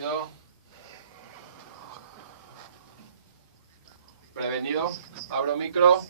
Prevenido. Prevenido. Abro micro.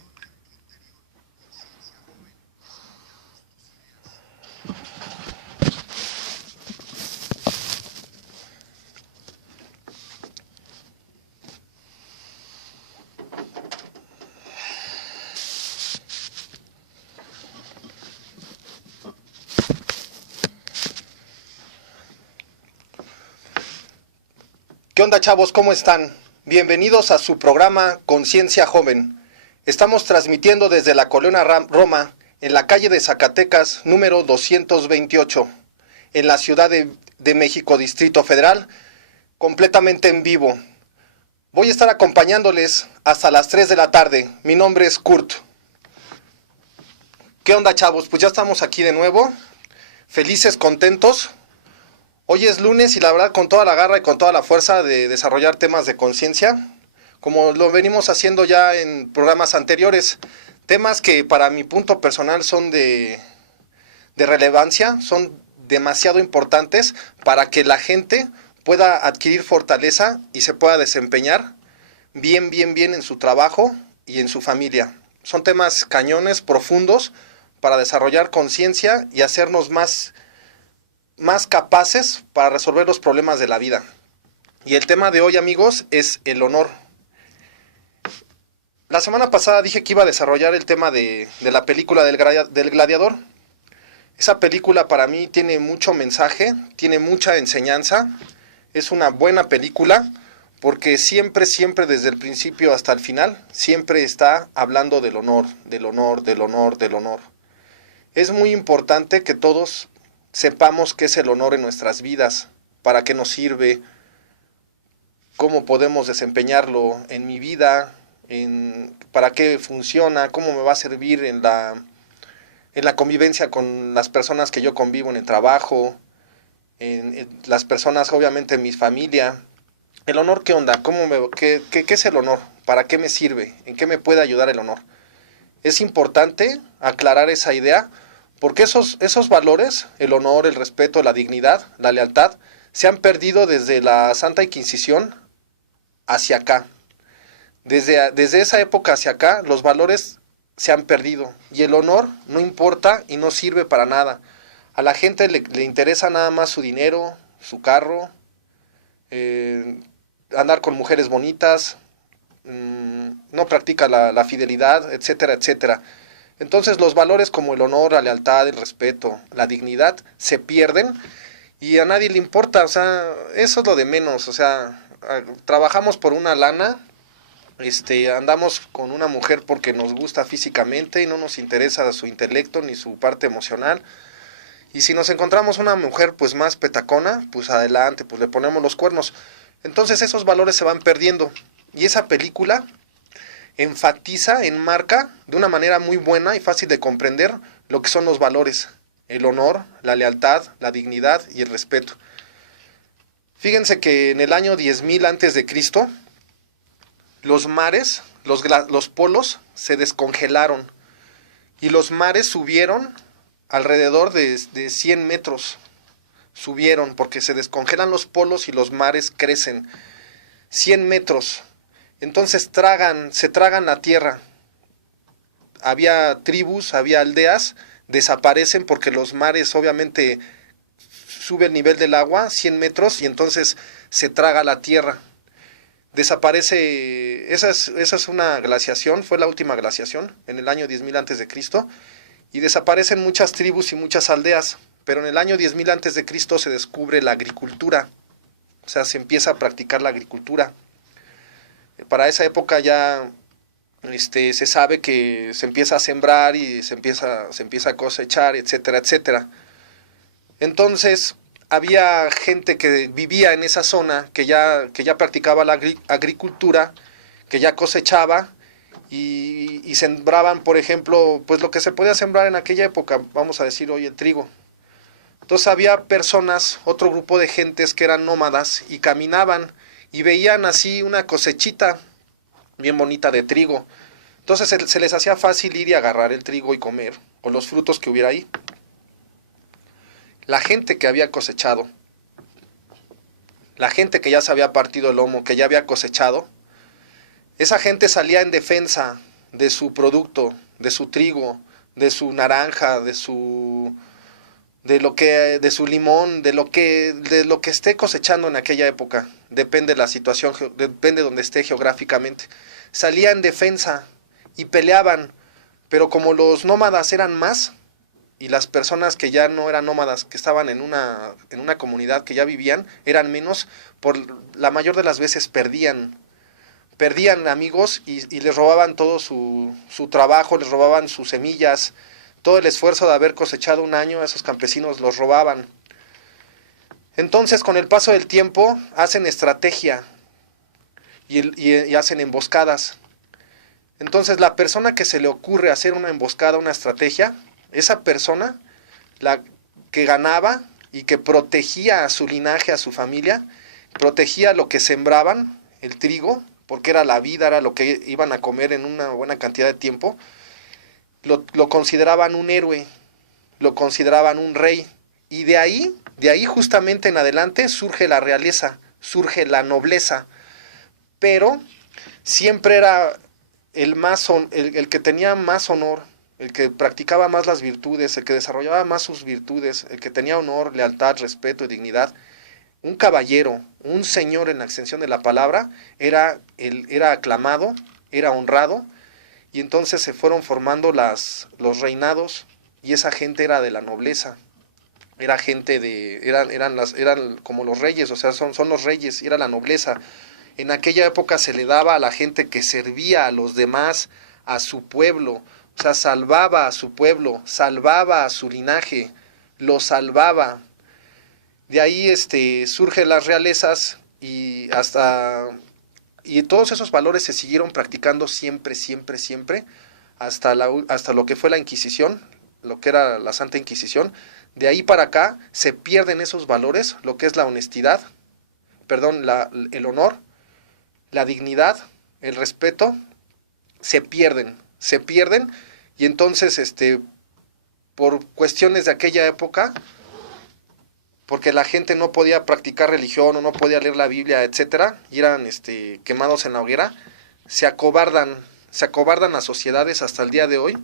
¿Qué onda, chavos? ¿Cómo están? Bienvenidos a su programa Conciencia Joven. Estamos transmitiendo desde la Colonia Roma, en la calle de Zacatecas, número 228, en la Ciudad de México, Distrito Federal, completamente en vivo. Voy a estar acompañándoles hasta las 3 de la tarde. Mi nombre es Kurt. ¿Qué onda, chavos? Pues ya estamos aquí de nuevo, felices, contentos. Hoy es lunes y la verdad con toda la garra y con toda la fuerza de desarrollar temas de conciencia, como lo venimos haciendo ya en programas anteriores, temas que para mi punto personal son de relevancia, son demasiado importantes para que la gente pueda adquirir fortaleza y se pueda desempeñar bien en su trabajo y en su familia. Son temas cañones, profundos, para desarrollar conciencia y hacernos más capaces para resolver los problemas de la vida. Y el tema de hoy, amigos, es el honor. La semana pasada dije que iba a desarrollar el tema de la película del Gladiador. Esa película para mí tiene mucho mensaje, tiene mucha enseñanza. Es una buena película porque siempre desde el principio hasta el final, siempre está hablando del honor, del honor, del honor, del honor. Es muy importante que todos sepamos qué es el honor en nuestras vidas, para qué nos sirve, cómo podemos desempeñarlo en mi vida, para qué funciona, cómo me va a servir en la convivencia con las personas que yo convivo en el trabajo, en las personas, obviamente, en mi familia. El honor, ¿qué onda? ¿Qué es el honor? ¿Para qué me sirve? ¿En qué me puede ayudar el honor? Es importante aclarar esa idea, porque esos valores, el honor, el respeto, la dignidad, la lealtad, se han perdido desde la Santa Inquisición hacia acá. Desde esa época hacia acá, los valores se han perdido. Y el honor no importa y no sirve para nada. A la gente le interesa nada más su dinero, su carro, andar con mujeres bonitas, no practica la fidelidad, etcétera, etcétera. Entonces los valores como el honor, la lealtad, el respeto, la dignidad se pierden y a nadie le importa, o sea, eso es lo de menos, o sea, trabajamos por una lana, andamos con una mujer porque nos gusta físicamente y no nos interesa su intelecto ni su parte emocional. Y si nos encontramos una mujer pues más petacona, pues adelante, pues le ponemos los cuernos. Entonces esos valores se van perdiendo y esa película enfatiza, enmarca de una manera muy buena y fácil de comprender lo que son los valores, el honor, la lealtad, la dignidad y el respeto. Fíjense que en el año 10.000 antes de Cristo, los mares, los polos se descongelaron y los mares subieron alrededor de 100 metros. Subieron porque se descongelan los polos y los mares crecen 100 metros. Entonces se tragan la tierra. Había tribus, había aldeas, desaparecen porque los mares obviamente sube el nivel del agua 100 metros y entonces se traga la tierra. Desaparece, esa es una glaciación, fue la última glaciación en el año 10.000 antes de Cristo y desaparecen muchas tribus y muchas aldeas, pero en el año 10.000 antes de Cristo se descubre la agricultura, o sea, se empieza a practicar la agricultura. Para esa época ya se sabe que se empieza a sembrar y se empieza a cosechar, etcétera, etcétera. Entonces había gente que vivía en esa zona que ya practicaba la agricultura, que ya cosechaba y sembraban, por ejemplo, pues lo que se podía sembrar en aquella época, vamos a decir hoy el trigo. Entonces había personas, otro grupo de gentes que eran nómadas y caminaban y veían así una cosechita bien bonita de trigo. Entonces se les hacía fácil ir y agarrar el trigo y comer, o los frutos que hubiera ahí. La gente que había cosechado la gente que ya se había partido el lomo, que ya había cosechado, esa gente salía en defensa de su producto, de su trigo, de su naranja, de su limón, de lo que esté cosechando en aquella época. Depende de la situación, depende de donde esté geográficamente. Salía en defensa y peleaban, pero como los nómadas eran más, y las personas que ya no eran nómadas, que estaban en una comunidad, que ya vivían, eran menos, por la mayor de las veces perdían amigos y les robaban todo su trabajo, les robaban sus semillas, todo el esfuerzo de haber cosechado un año, esos campesinos los robaban. Entonces, con el paso del tiempo, hacen estrategia y hacen emboscadas. Entonces, la persona que se le ocurre hacer una emboscada, una estrategia, esa persona, la que ganaba y que protegía a su linaje, a su familia, protegía lo que sembraban, el trigo, porque era la vida, era lo que iban a comer en una buena cantidad de tiempo, lo consideraban un héroe, lo consideraban un rey. Y de ahí justamente en adelante surge la realeza, surge la nobleza. Pero siempre era el que tenía más honor, el que practicaba más las virtudes, el que desarrollaba más sus virtudes, el que tenía honor, lealtad, respeto y dignidad. Un caballero, un señor en la extensión de la palabra, era aclamado, era honrado, y entonces se fueron formando los reinados, y esa gente era de la nobleza, era gente eran como los reyes, o sea, son los reyes, era la nobleza. En aquella época se le daba a la gente que servía a los demás, a su pueblo, o sea, salvaba a su pueblo, salvaba a su linaje, lo salvaba. De ahí surgen las realezas y todos esos valores se siguieron practicando siempre, siempre, siempre, hasta lo que fue la Inquisición, lo que era la Santa Inquisición. De ahí para acá se pierden esos valores, lo que es la honestidad, perdón, el honor, la dignidad, el respeto, se pierden, y entonces, por cuestiones de aquella época, porque la gente no podía practicar religión o no podía leer la Biblia, etcétera, y eran quemados en la hoguera, se acobardan las sociedades hasta el día de hoy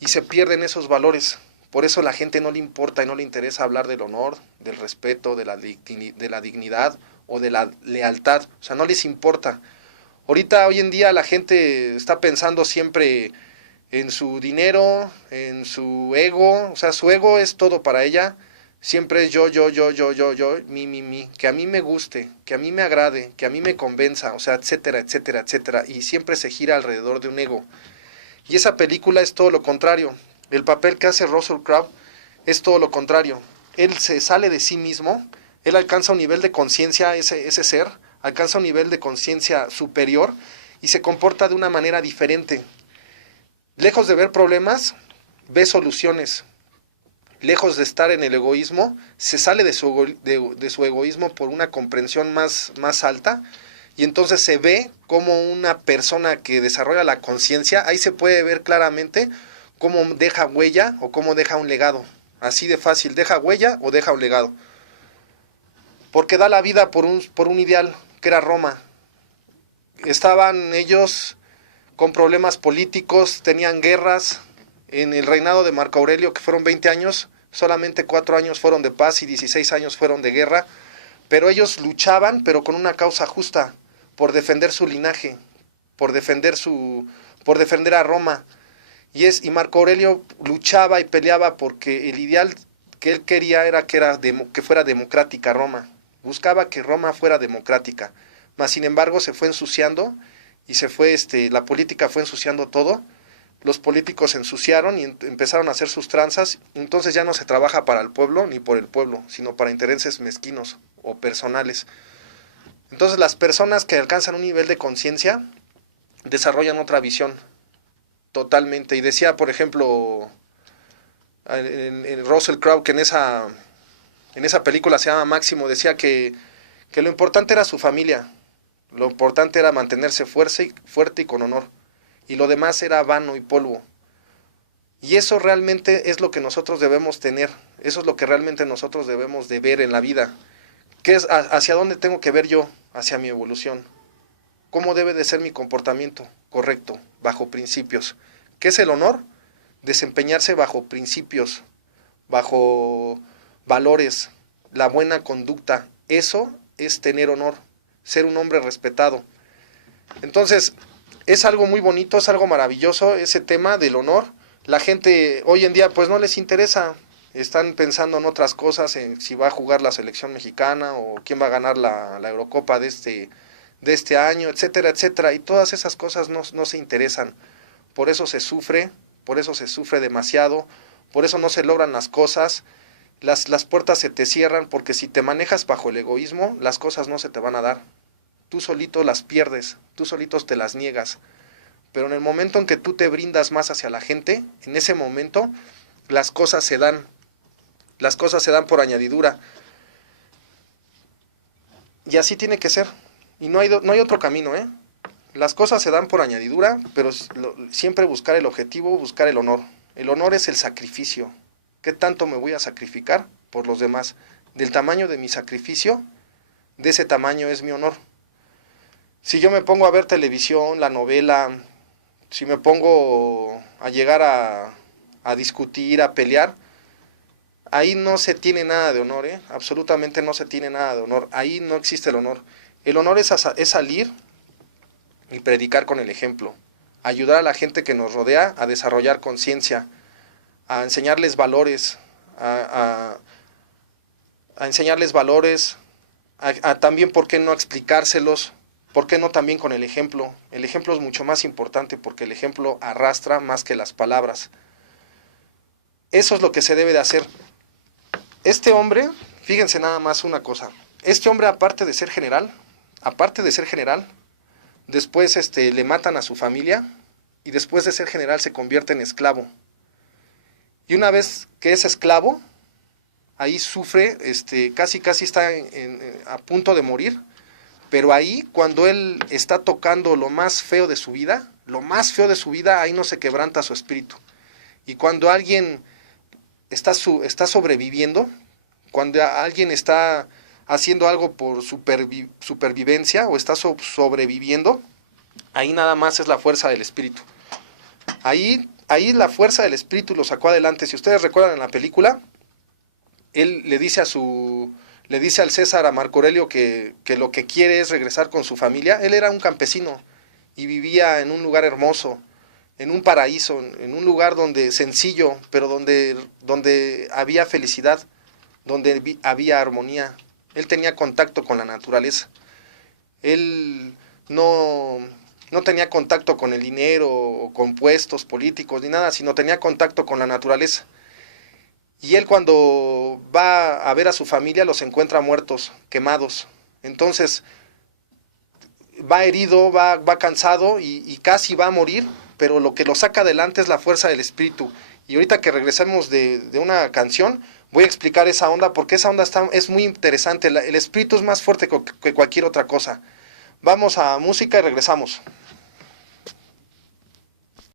y se pierden esos valores. Por eso la gente no le importa y no le interesa hablar del honor, del respeto, de la dignidad o de la lealtad, o sea, no les importa. Hoy en día la gente está pensando siempre en su dinero, en su ego, o sea, su ego es todo para ella. Siempre es yo, mi, que a mí me guste, que a mí me agrade, que a mí me convenza, o sea, etcétera, etcétera, etcétera. Y siempre se gira alrededor de un ego. Y esa película es todo lo contrario. El papel que hace Russell Crowe es todo lo contrario. Él se sale de sí mismo, él alcanza un nivel de conciencia, ese ser, alcanza un nivel de conciencia superior y se comporta de una manera diferente. Lejos de ver problemas, ve soluciones. Lejos de estar en el egoísmo, se sale de su egoísmo por una comprensión más alta, y entonces se ve como una persona que desarrolla la conciencia. Ahí se puede ver claramente cómo deja huella o cómo deja un legado. Así de fácil, deja huella o deja un legado. Porque da la vida por un ideal, que era Roma. Estaban ellos con problemas políticos, tenían guerras. En el reinado de Marco Aurelio, que fueron 20 años, solamente 4 años fueron de paz y 16 años fueron de guerra, pero ellos luchaban, pero con una causa justa, por defender su linaje, por defender a Roma. Y Marco Aurelio luchaba y peleaba porque el ideal que él quería era que fuera democrática Roma. Buscaba que Roma fuera democrática. Mas sin embargo se fue ensuciando y la política fue ensuciando todo. Los políticos se ensuciaron y empezaron a hacer sus tranzas. Entonces ya no se trabaja para el pueblo ni por el pueblo, sino para intereses mezquinos o personales. Entonces las personas que alcanzan un nivel de conciencia desarrollan otra visión totalmente. Y decía, por ejemplo, en Russell Crowe, que en esa película se llama Máximo, decía que lo importante era su familia, lo importante era mantenerse fuerte y con honor, y lo demás era vano y polvo. Y eso realmente es lo que nosotros debemos tener, eso es lo que realmente nosotros debemos de ver en la vida, ¿Qué es, hacia dónde tengo que ver yo? Hacia mi evolución. ¿Cómo debe de ser mi comportamiento? Correcto, bajo principios. ¿Qué es el honor? Desempeñarse bajo principios, bajo valores, la buena conducta. Eso es tener honor, ser un hombre respetado. Entonces, es algo muy bonito, es algo maravilloso ese tema del honor. La gente hoy en día pues no les interesa, están pensando en otras cosas, en si va a jugar la selección mexicana o quién va a ganar la Eurocopa de este año, etcétera, etcétera, y todas esas cosas no se interesan. Por eso se sufre demasiado, por eso no se logran las cosas, las puertas se te cierran, porque si te manejas bajo el egoísmo, las cosas no se te van a dar. Tú solito las pierdes, tú solitos te las niegas. Pero en el momento en que tú te brindas más hacia la gente, en ese momento las cosas se dan por añadidura. Y así tiene que ser. Y no hay otro camino, ¿eh? Las cosas se dan por añadidura, pero siempre buscar el objetivo, buscar el honor. El honor es el sacrificio. ¿Qué tanto me voy a sacrificar por los demás? Del tamaño de mi sacrificio, de ese tamaño es mi honor. Si yo me pongo a ver televisión, la novela, si me pongo a llegar a discutir, a pelear, ahí no se tiene nada de honor, ¿eh? Absolutamente no se tiene nada de honor. Ahí no existe el honor. El honor es salir y predicar con el ejemplo. Ayudar a la gente que nos rodea a desarrollar conciencia, a enseñarles valores, a enseñarles valores, a también, ¿por qué no explicárselos? ¿Por qué no también con el ejemplo? El ejemplo es mucho más importante porque el ejemplo arrastra más que las palabras. Eso es lo que se debe de hacer. Este hombre, fíjense nada más una cosa, este hombre aparte de ser general, después le matan a su familia y después de ser general se convierte en esclavo. Y una vez que es esclavo, ahí sufre, casi está a punto de morir, pero ahí cuando él está tocando lo más feo de su vida, ahí no se quebranta su espíritu. Y cuando alguien está sobreviviendo, cuando alguien está haciendo algo por supervivencia o está sobreviviendo, ahí nada más es la fuerza del espíritu. Ahí la fuerza del espíritu lo sacó adelante. Si ustedes recuerdan en la película, él le dice al César, a Marco Aurelio, que lo que quiere es regresar con su familia. Él era un campesino y vivía en un lugar hermoso, en un paraíso, en un lugar sencillo, pero donde había felicidad, donde había armonía. Él tenía contacto con la naturaleza. Él no tenía contacto con el dinero o con puestos políticos ni nada, sino tenía contacto con la naturaleza. Y él cuando va a ver a su familia los encuentra muertos, quemados. Entonces va herido, va cansado y casi va a morir, pero lo que lo saca adelante es la fuerza del espíritu. Y ahorita que regresemos de una canción, voy a explicar esa onda, porque esa onda es muy interesante. El espíritu es más fuerte que cualquier otra cosa. Vamos a música y regresamos.